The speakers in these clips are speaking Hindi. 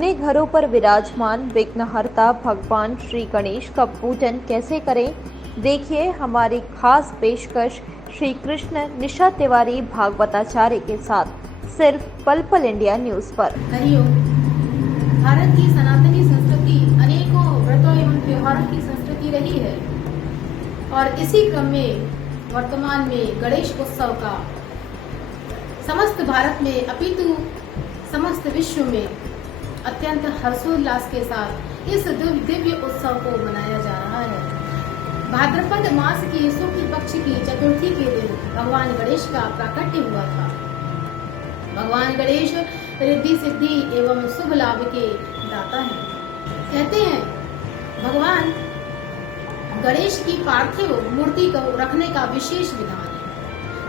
अपने घरों पर विराजमान विघ्नहर्ता भगवान श्री गणेश का पूजन कैसे करें, देखिए हमारी खास पेशकश श्री कृष्ण निशा तिवारी भागवताचार्य के साथ सिर्फ पल पल इंडिया न्यूज पर। हरिओम। भारत की सनातनी संस्कृति अनेकों व्रतों एवं त्योहारों की संस्कृति रही है और इसी क्रम में वर्तमान में गणेश उत्सव का समस्त भारत में अपितु समस्त विश्व में अत्यंत हर्षोल्लास के साथ इस दिव्य उत्सव को मनाया जा रहा है। भाद्रपद मास की शुक्ल पक्ष की चतुर्थी के दिन भगवान गणेश का प्राकट्य हुआ था। भगवान गणेश रिद्धि सिद्धि एवं शुभ लाभ के दाता हैं। कहते हैं भगवान गणेश की पार्थिव मूर्ति को रखने का विशेष विधान है।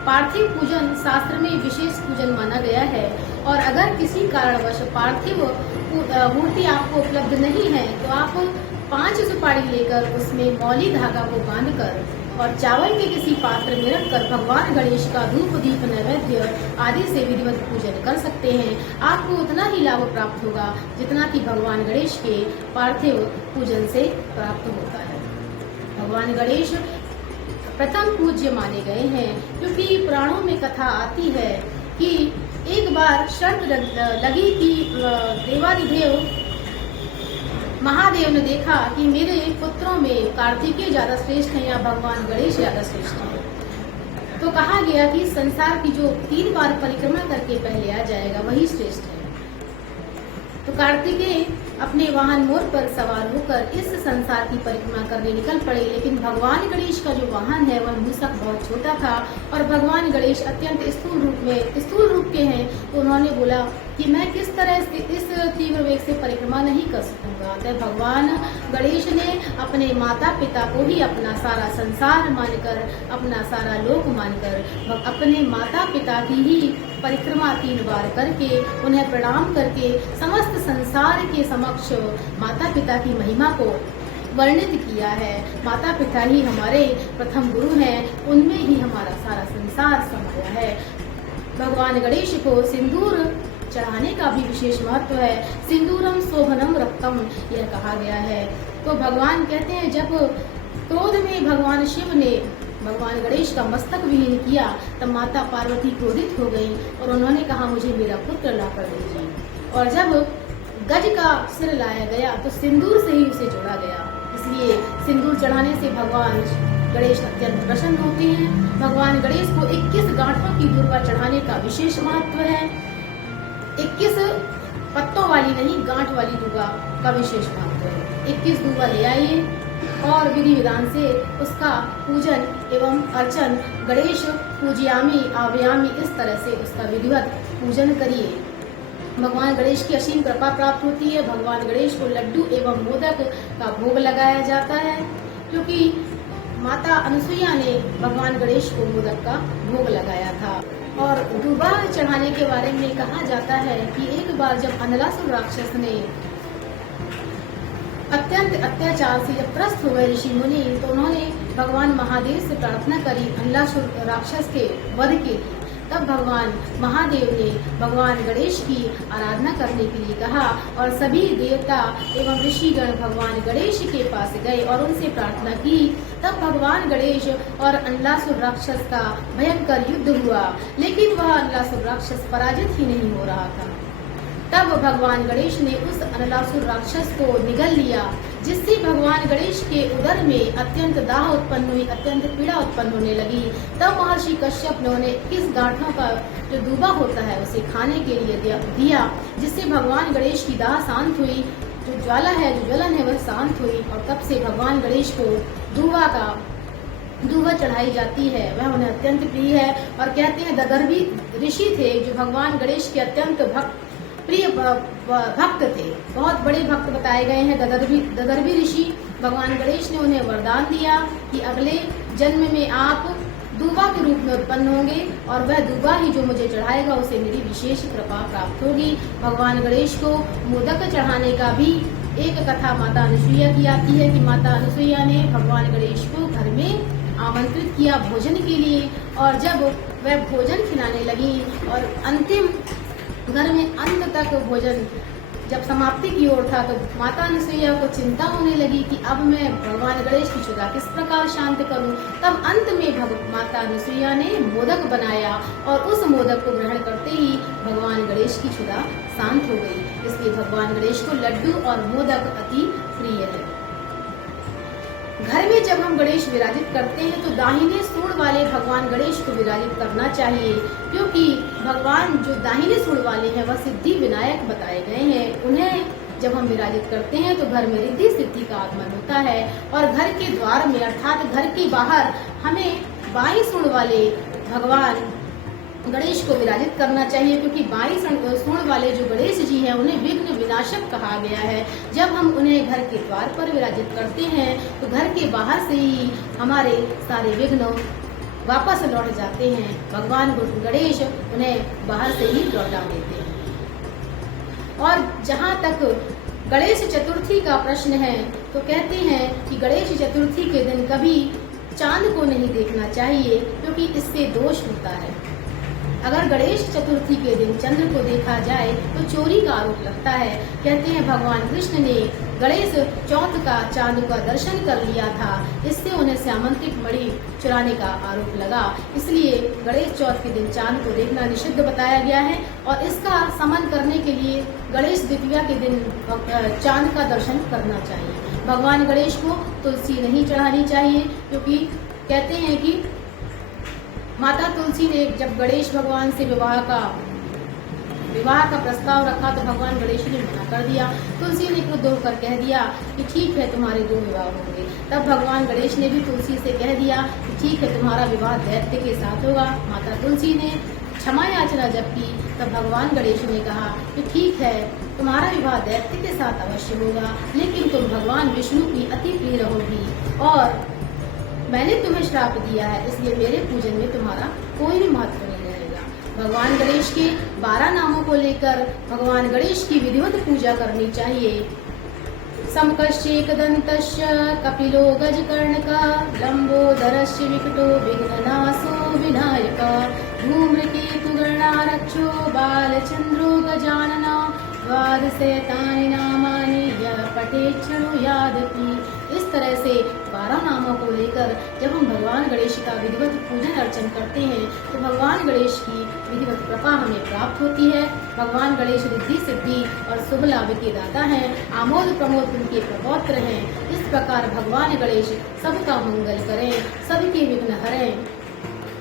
पार्थिव पूजन शास्त्र में विशेष पूजन माना गया है और अगर किसी कारणवश पार्थिव मूर्ति आपको उपलब्ध नहीं है तो आप 5 सुपारी लेकर उसमें मौली धागा को बांधकर और चावल के किसी पात्र में रखकर भगवान गणेश का धूप दीप नैवेद्य आदि से विधिवत पूजन कर सकते हैं। आपको उतना ही लाभ प्राप्त होगा जितना कि भगवान गणेश के पार्थिव पूजन से प्राप्त होता है। भगवान गणेश प्रथम पूज्य माने गए हैं क्योंकि पुराणों में कथा आती है कि एक बार शर्त लगी कि देवादिदेव महादेव ने देखा कि मेरे पुत्रों में कार्तिकेय ज्यादा श्रेष्ठ है या भगवान गणेश ज्यादा श्रेष्ठ है। तो कहा गया कि संसार की जो 3 बार परिक्रमा करके पहले आ जाएगा वही श्रेष्ठ है। तो कार्तिकेय अपने वाहन मोर पर सवार होकर इस संसार की परिक्रमा करने निकल पड़े, लेकिन भगवान गणेश का जो वाहन है वह मूषक बहुत छोटा था और भगवान गणेश अत्यंत स्थूल रूप के हैं। तो उन्होंने बोला कि मैं किस तरह इस तीव्र वेग से परिक्रमा नहीं कर सकूंगा। तो भगवान गणेश ने अपने माता पिता को ही अपना सारा संसार मानकर, अपना सारा लोक मानकर अपने माता पिता की ही परिक्रमा 3 बार करके उन्हें प्रणाम करके समस्त संसार के समक्ष माता पिता की महिमा को वर्णित किया है। माता पिता ही हमारे प्रथम गुरु हैं, उनमें ही हमारा सारा संसार समाया है। भगवान गणेश को सिंदूर चढ़ाने का भी विशेष महत्व है। सिंदूरम शोभनम रक्तम यह कहा गया है। तो भगवान कहते हैं जब क्रोध में भगवान शिव ने भगवान गणेश का मस्तक विलीन किया तब माता पार्वती क्रोधित हो गई और उन्होंने कहा मुझे मेरा पुत्र ला कर दीजिए। और जब गज का सिर लाया गया तो सिंदूर से ही उसे जोड़ा गया। इसलिए सिंदूर चढ़ाने से भगवान गणेश अत्यंत प्रसन्न होते हैं। भगवान गणेश को 21 गांठों की दुर्वा चढ़ाने का विशेष महत्व है। 21 पत्तों वाली नहीं, गांठ वाली दुर्वा का विशेष महत्व है। 21 दुर्वा ले आइए और विधि विधान से उसका पूजन एवं अर्चन गणेश पूजयामी आव्यामी इस तरह से उसका विधिवत पूजन करिए। भगवान गणेश की असीम कृपा प्राप्त होती है। भगवान गणेश को लड्डू एवं मोदक का भोग लगाया जाता है क्योंकि माता अनुसुईया ने भगवान गणेश को मोदक का भोग लगाया था। और दुर्वा चढ़ाने के बारे में कहा जाता है कि एक बार जब अनलासुर राक्षस ने अत्यंत अत्याचार से जब त्रस्त हो गए ऋषि मुनि तो उन्होंने भगवान महादेव से प्रार्थना करी अनलासुर राक्षस के वध के। तब भगवान महादेव ने भगवान गणेश की आराधना करने के लिए कहा और सभी देवता एवं ऋषिगण भगवान गणेश के पास गए और उनसे प्रार्थना की। तब भगवान गणेश और अनलासुर राक्षस का भयंकर युद्ध हुआ, लेकिन वह अनलासुर राक्षस पराजित ही नहीं हो रहा था। तब भगवान गणेश ने उस अनलासुर राक्षस को निगल लिया, जिससे भगवान गणेश के उदर में अत्यंत दाह उत्पन्न हुई, अत्यंत पीड़ा उत्पन्न होने लगी। तब महर्षि कश्यप ने उन्हें 21 गांठों का जो दूबा होता है उसे खाने के लिए दिया, जिससे भगवान गणेश की दाह शांत हुई, जो ज्वाला है, जो ज्वलन है वह शांत हुई। और तब से भगवान गणेश को दूबा चढ़ाई जाती है, वह उन्हें अत्यंत प्रिय है। और कहते हैं ददर्भी ऋषि थे जो भगवान गणेश के अत्यंत प्रिय भक्त थे, बहुत बड़े भक्त बताए गए हैं ददर्भी ऋषि। भगवान गणेश ने उन्हें वरदान दिया कि अगले जन्म में आप दूबा के रूप में उत्पन्न होंगे और वह दूबा ही जो मुझे चढ़ाएगा उसे मेरी विशेष कृपा प्राप्त होगी। भगवान गणेश को मोदक चढ़ाने का भी एक कथा माता अनुसुईया की आती है कि माता अनुसुईया ने भगवान गणेश को घर में आमंत्रित किया भोजन के लिए और जब वह भोजन खिलाने लगी और अंतिम घर में अंत तक भोजन जब समाप्ति की ओर था तो माता अनसुईया को चिंता होने लगी कि अब मैं भगवान गणेश की क्षुधा किस प्रकार शांत करूं। तब अंत में माता अनसुईया ने मोदक बनाया और उस मोदक को ग्रहण करते ही भगवान गणेश की क्षुधा शांत हो गई। इसलिए भगवान गणेश को लड्डू और मोदक अति प्रिय है। घर में जब हम गणेश विराजित करते हैं तो दाहिने सूंड वाले भगवान गणेश को विराजित करना चाहिए, क्योंकि भगवान जो दाहिने सूंड वाले हैं वह सिद्धि विनायक बताए गए हैं। उन्हें जब हम विराजित करते हैं तो घर में रिद्धि सिद्धि का आगमन होता है। और घर के द्वार में अर्थात घर के बाहर हमें बाईं सूंड वाले भगवान गणेश को विराजित करना चाहिए, क्योंकि बाईं सूंड वाले जो गणेश जी हैं उन्हें विघ्न विनाशक कहा गया है। जब हम उन्हें घर के द्वार पर विराजित करते हैं तो घर के बाहर से ही हमारे सारे विघ्न वापस लौट जाते हैं। भगवान गणेश उन्हें बाहर से ही लौटा देते हैं। और जहाँ तक गणेश चतुर्थी का प्रश्न है तो कहते हैं कि गणेश चतुर्थी के दिन कभी चांद को नहीं देखना चाहिए, क्योंकि इससे दोष होता है। अगर गणेश चतुर्थी के दिन चंद्र को देखा जाए तो चोरी का आरोप लगता है। कहते हैं भगवान कृष्ण ने गणेश चौथ का चांद का दर्शन कर लिया था, इससे उन्हें स्यामंतिक मणि चुराने का आरोप लगा। इसलिए गणेश चौथ के दिन चांद को देखना निषिद्ध बताया गया है। और इसका समन करने के लिए गणेश द्वितीया के दिन चांद का दर्शन करना चाहिए। भगवान गणेश को तुलसी नहीं चढ़ानी चाहिए, क्योंकि कहते हैं कि माता तुलसी ने जब गणेश भगवान से विवाह का प्रस्ताव रखा तो भगवान गणेश ने मना कर दिया। तुलसी ने क्रुद्ध होकर कह दिया कि ठीक है, तुम्हारे 2 विवाह होंगे। तब भगवान गणेश ने भी तुलसी से कह दिया कि ठीक है, तुम्हारा विवाह दैत्य के साथ होगा। माता तुलसी ने क्षमा याचना जब की तब भगवान गणेश ने कहा कि ठीक है, तुम्हारा विवाह दैत्य के साथ अवश्य होगा, लेकिन तुम भगवान विष्णु की अति प्रिय रहोगी और मैंने तुम्हें श्राप दिया है, इसलिए मेरे पूजन में तुम्हारा कोई भी महत्व नहीं रहेगा। भगवान गणेश के 12 नामों को लेकर भगवान गणेश की विधिवत पूजा करनी चाहिए। समकश्चेकदन्तस्य कपिलो गजकर्णका लंबोदरस्य विकटो विघ्ननाशो विनायका धूम्रकेतु गणारक्षो बालचंद्रो गजानना द्वादशैतानि नामानि यः पठेत् शृणुयादपि। इस तरह से 12 नामों को लेकर जब हम भगवान गणेश का विधिवत पूजन अर्चन करते हैं तो भगवान गणेश की विधिवत कृपा हमें प्राप्त होती है। भगवान गणेश रिद्धि सिद्धि और शुभ लाभ के दाता हैं, आमोद प्रमोद उनके प्रपौत्र हैं। इस प्रकार भगवान गणेश सबका मंगल करें, सबके विघ्न हरें।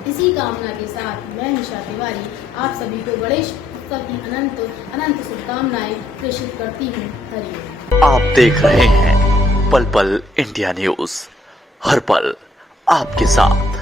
इसी कामना के साथ मैं निशा तिवारी आप सभी को गणेश उत्सव की अनंत अनंत शुभकामनाएं प्रेषित करती हूँ। हरि। आप देख रहे हैं पल पल इंडिया न्यूज, हर पल आपके साथ।